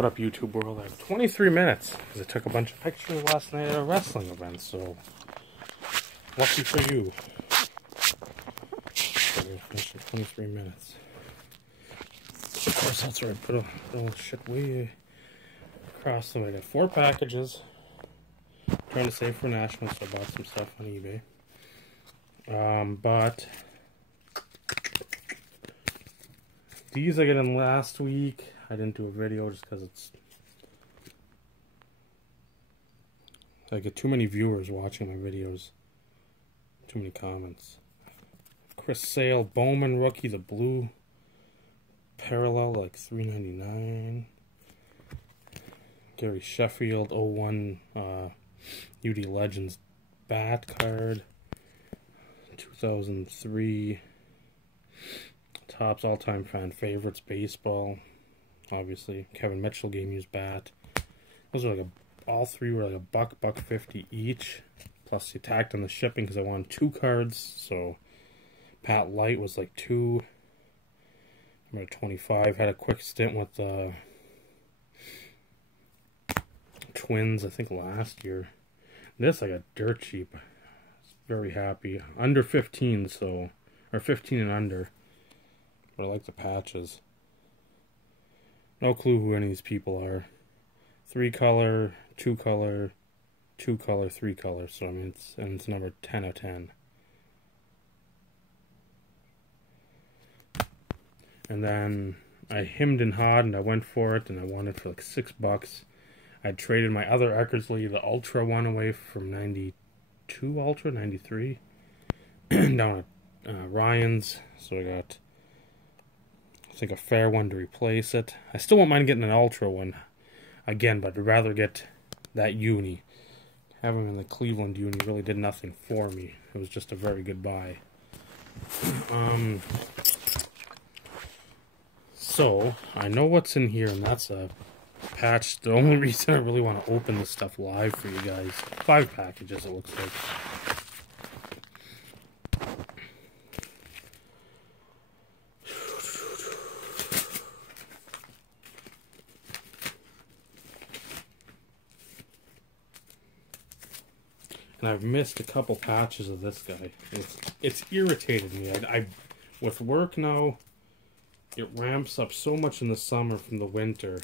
what up, YouTube world? I have 23 minutes because I took a bunch of pictures last night at a wrestling event, so lucky for you. So we're finished in 23 minutes. Of course, that's where I put a little shit way across the way. I got 4 packages. I'm trying to save for National, so I bought some stuff on eBay. But these I got in last week. I didn't do a video just because it's... I get too many viewers watching my videos. Too many comments. Chris Sale, Bowman rookie, the blue parallel, like $3.99. Gary Sheffield, 01 UD Legends bat card. 2003 Topps all-time fan favorites baseball. Obviously, Kevin Mitchell game used bat. Those are like all 3 were like $1.50 each. Plus, you tacked on the shipping because I wanted 2 cards. So, Pat Light was like 2. Number 25 had a quick stint with the Twins, I think last year. This I got dirt cheap. Very happy. Under 15, so or 15 and under. But I like the patches. No clue who any of these people are. 3 color, 2 color, 2 color, 3 color. So I mean it's number 10 of 10. And then I hemmed and hawed and I went for it and I won it for like $6. I traded my other Eckersley, the Ultra one, away from 92 Ultra, 93. Down at Ryan's. So I got, I think, a fair one to replace it. I still won't mind getting an Ultra one again, but I'd rather get that uni. Having in the Cleveland uni really did nothing for me. It was just a very good buy. So, I know what's in here, and that's a patch. The only reason I really want to open this stuff live for you guys. 5 packages, it looks like. And I've missed a couple patches of this guy. It's irritated me. I with work now, it ramps up so much in the summer from the winter.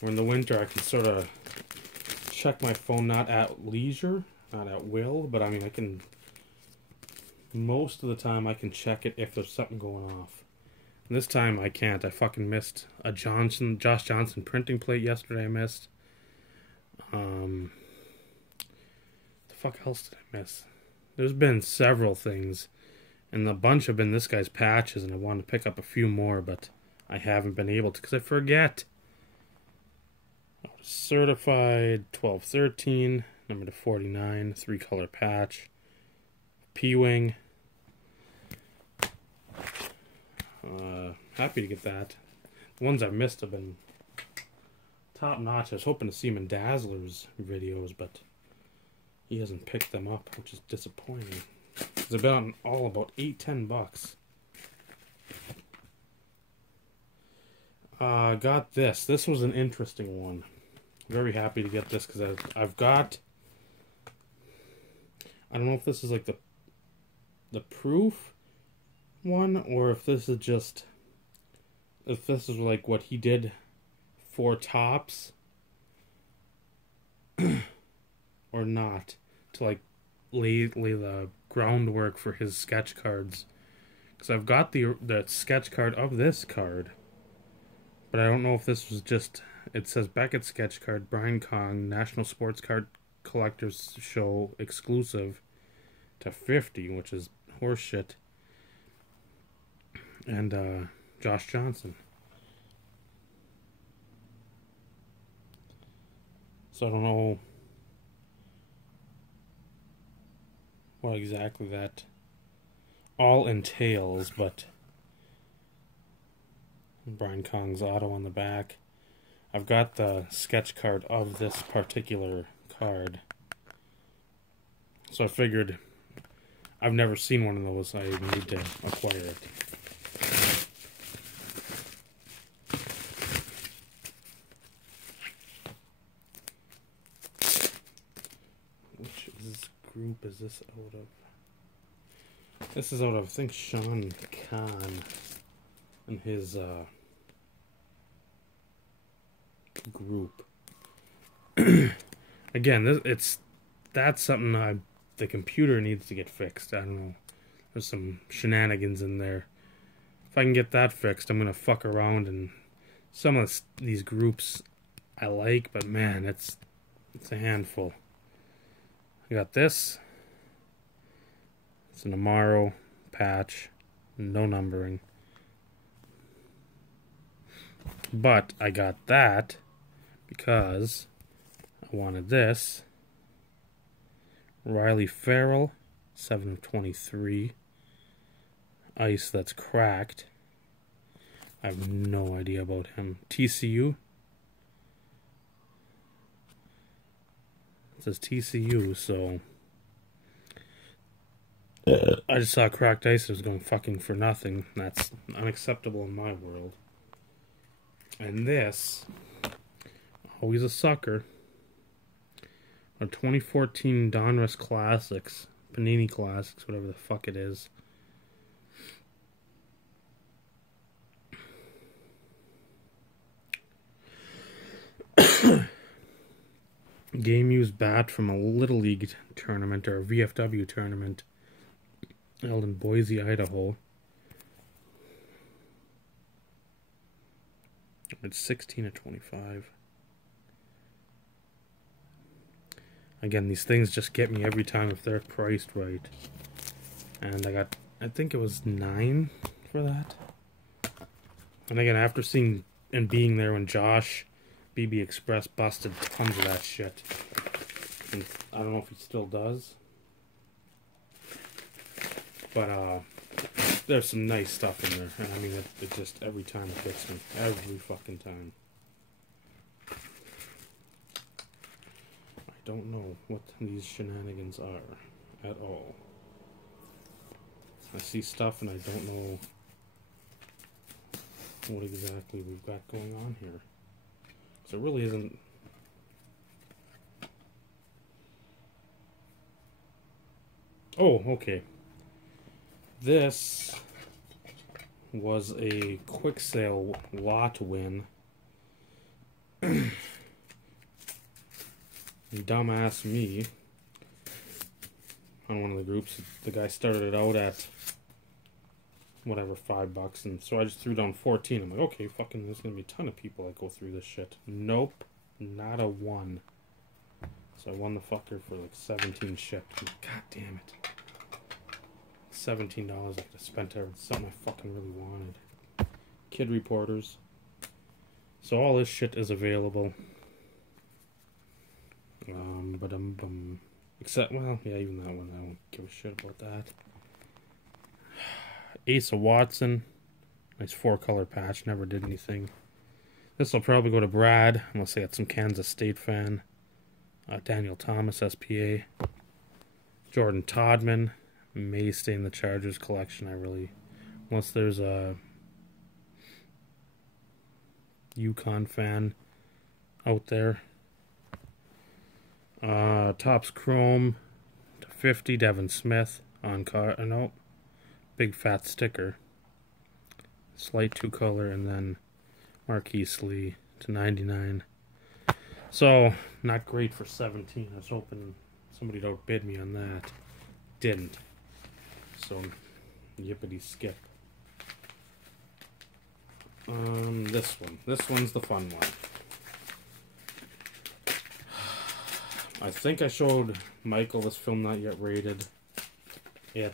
Or in the winter, I can sort of check my phone not at leisure, not at will, but I mean, I can, most of the time, I can check it if there's something going off. And this time, I can't. I fucking missed a Josh Johnson printing plate yesterday. I missed. The fuck else did I miss? There's been several things, and a bunch have been this guy's patches, and I wanted to pick up a few more, but I haven't been able to because I forget. Certified 1213, number to 49, 3 color patch. Ewing. Happy to get that. The ones I missed have been top notch. I was hoping to see him in Dazzler's videos, but he hasn't picked them up, which is disappointing. It's about all about $8-10. Got this. This was an interesting one. Very happy to get this because I've got, I don't know if this is like the proof one or if this is just, if this is like what he did for Topps or not, to like lay the groundwork for his sketch cards. Because I've got the sketch card of this card, but I don't know if this was just, it says Beckett sketch card, Brian Kong, National Sports Card Collectors Show exclusive to 50, which is horseshit. And Josh Johnson. So I don't know what exactly that all entails, but Brian Kong's auto on the back. I've got the sketch card of this particular card. So I figured I've never seen one of those. I need to acquire it. group is this out of? This is out of, I think, Sean Khan and his group. Again, that's something the computer needs to get fixed. I don't know. There's some shenanigans in there. If I can get that fixed, I'm gonna fuck around. And some of these groups I like, but man, it's a handful. I got this. It's an Amaro patch, no numbering. But I got that because I wanted this. Riley Farrell, 7 of 23. Ice that's cracked. I have no idea about him. TCU. It says TCU, so I just saw cracked ice. I was going fucking for nothing. That's unacceptable in my world. And this, always a sucker. A 2014 Donruss Classics, Panini Classics, whatever the fuck it is. Game used bat from a Little League tournament or a VFW tournament held in Boise, Idaho. It's 16 of 25. Again, these things just get me every time if they're priced right. And I think it was 9 for that. And again, after seeing and being there when Josh BB Express busted tons of that shit. And I don't know if he still does. But there's some nice stuff in there. And I mean, it just every time it gets me. Every fucking time. I don't know what these shenanigans are at all. I see stuff and I don't know what exactly we've got going on here. So it really isn't. Oh, okay. This was a quick sale lot win. Dumbass me on one of the groups. The guy started it out at whatever, $5, and so I just threw down 14. I'm like, okay, fucking, there's gonna be a ton of people that go through this shit. Nope, not a one. So I won the fucker for like 17 shipped. God damn it. $17 I could have spent there on something I fucking really wanted. Kid reporters. So all this shit is available. Except, well, yeah, even that one, I don't give a shit about that. Ace of Watson. Nice 4-color patch, never did anything. This will probably go to Brad, unless I got some Kansas State fan. Daniel Thomas, SPA. Jordan Todman. May stay in the Chargers collection, unless there's a UConn fan out there. Topps Chrome to 50, Devin Smith on card. No, big fat sticker. Slight 2-color, and then Marquise Lee to 99. So, not great for 17. I was hoping somebody'd outbid me on that. Didn't. So, yippity skip. This one. This one's the fun one. I think I showed Michael this film not yet rated. Or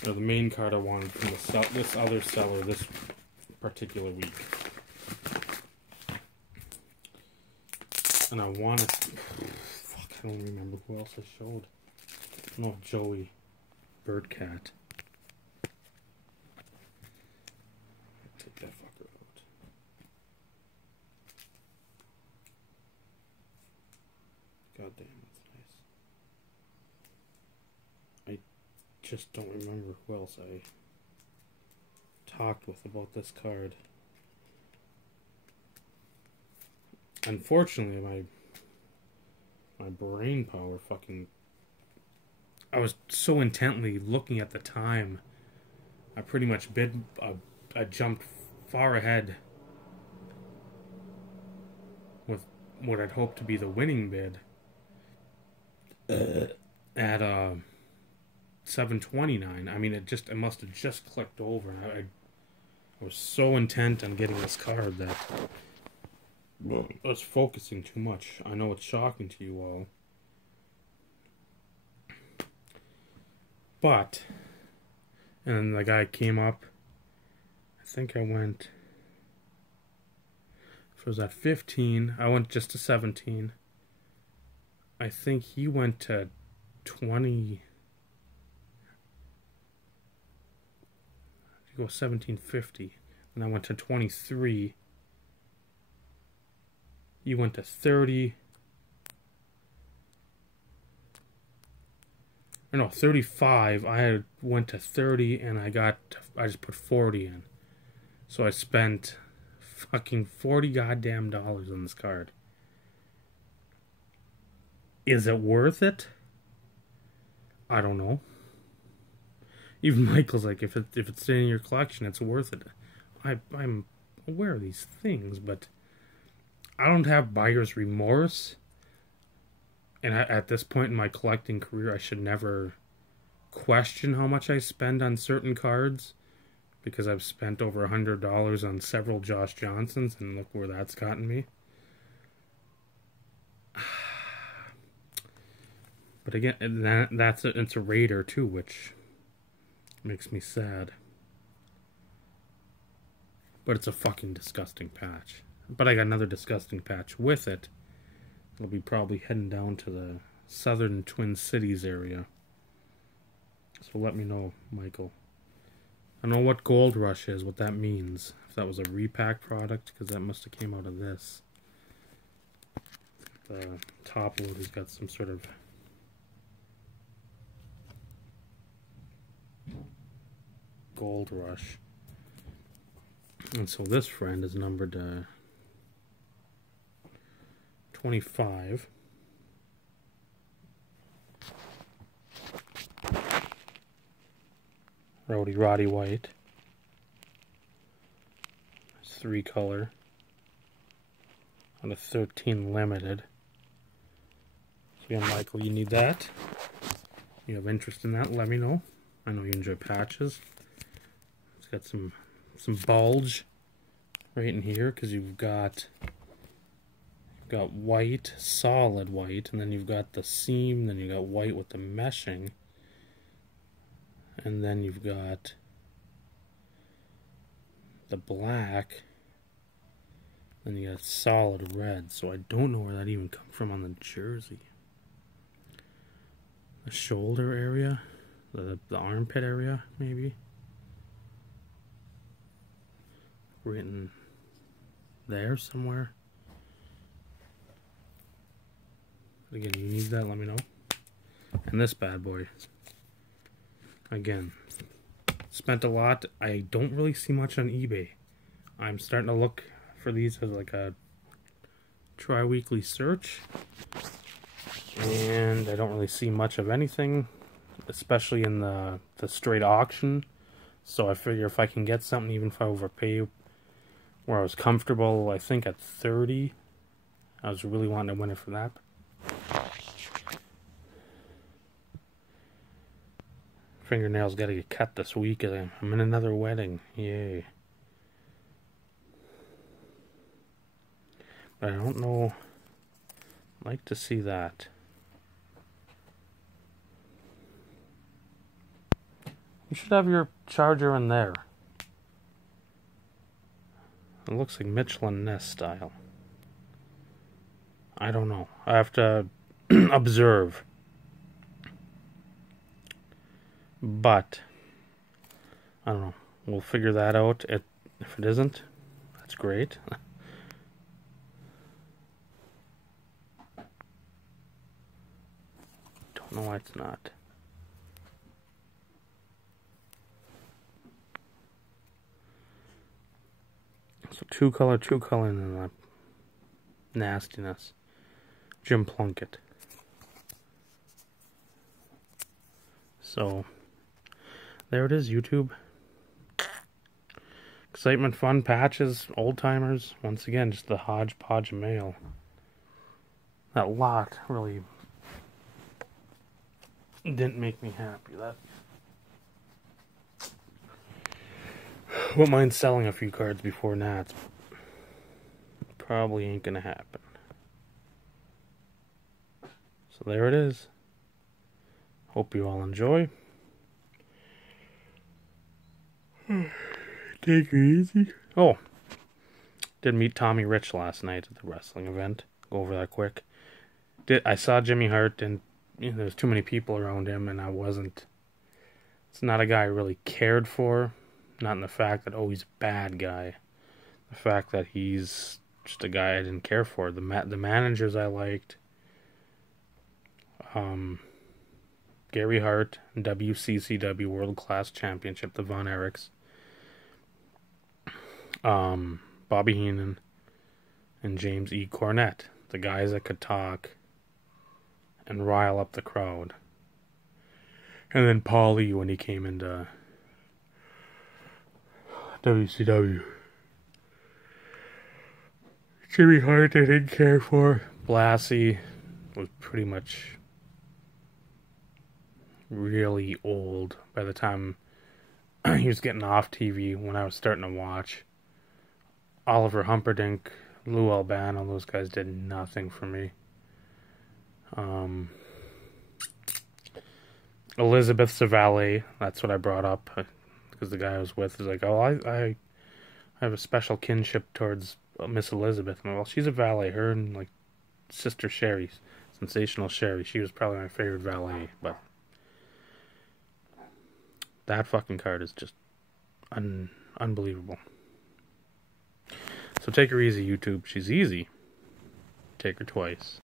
the main card I wanted from this other seller this particular week. And I wanted... Fuck, I don't remember who else I showed. No, Joey. Birdcat. Take that fucker out. God damn, that's nice. I just don't remember who else I talked with about this card. Unfortunately, my brain power fucking I was so intently looking at the time. I pretty much bid. I jumped far ahead with what I'd hoped to be the winning bid at $7.29. I mean, it must have just clicked over, and I was so intent on getting this card that I was focusing too much. I know it's shocking to you all, but and then the guy came up. I think I went. If it was at 15, I went just to 17. I think he went to 20. You go 1750, and I went to 23. You went to 30. Or no, 35. I went to 30, and I just put 40 in. So I spent fucking $40 goddamn dollars on this card. Is it worth it? I don't know. Even Michael's like, if it's in your collection, it's worth it. I'm aware of these things, but I don't have buyer's remorse. And at this point in my collecting career, I should never question how much I spend on certain cards, because I've spent over $100 on several Josh Johnsons, and look where that's gotten me. But again, it's a Raider too, which makes me sad. But it's a fucking disgusting patch. But I got another disgusting patch with it. It'll be probably heading down to the southern Twin Cities area. So let me know, Michael. I don't know what Gold Rush is, what that means. If that was a repack product, because that must have came out of this. The top load has got some sort of Gold Rush. And so this friend is numbered 25. Rowdy Roddy White. It's 3 color. On a 13 limited. So again, Michael, you need that. You have interest in that, let me know. I know you enjoy patches. It's got some bulge right in here, because you've got white, solid white, and then you've got the seam, then you've got white with the meshing, and then you've got the black, then you got solid red. So I don't know where that even comes from on the jersey. The shoulder area, the armpit area, maybe. Written there somewhere. Again, you need that, let me know. And this bad boy. Again, spent a lot. I don't really see much on eBay. I'm starting to look for these as like a tri-weekly search. And I don't really see much of anything, especially in the straight auction. So I figure if I can get something, even if I overpay, where I was comfortable, I think at 30, I was really wanting to win it for that. Fingernails got to get cut this week. I'm in another wedding. Yay. But I don't know. I'd like to see that. You should have your charger in there. It looks like Michelin Ness style. I don't know. I have to observe. But I don't know. We'll figure that out. If it isn't, that's great. Don't know why it's not. So two color, and then nastiness. Jim Plunkett. So, there it is, YouTube. Excitement, fun, patches, old-timers. Once again, just the hodgepodge of mail. That lot really didn't make me happy. That wouldn't mind selling a few cards before Nats. Probably ain't gonna happen. So there it is. Hope you all enjoy. Take it easy. Oh, did meet Tommy Rich last night at the wrestling event. Go over that quick. I saw Jimmy Hart, and there's too many people around him, and it's not a guy I really cared for. Not in the fact that, he's a bad guy. The fact that he's just a guy I didn't care for. The managers I liked. Gary Hart, WCCW World Class Championship, the Von Erichs. Bobby Heenan, and James E. Cornette. The guys that could talk and rile up the crowd. And then Paulie when he came into WCW. Jimmy Hart I didn't care for. Blassie was pretty much really old by the time he was getting off TV when I was starting to watch. Oliver Humperdinck, Lou Albano, those guys did nothing for me. Elizabeth Savale, that's what I brought up, because the guy I was with is like, I have a special kinship towards Miss Elizabeth. And well, she's a valet. Her and like Sister Sherry, Sensational Sherry, she was probably my favorite valet. But that fucking card is just unbelievable. So take her easy, YouTube. She's easy. Take her twice.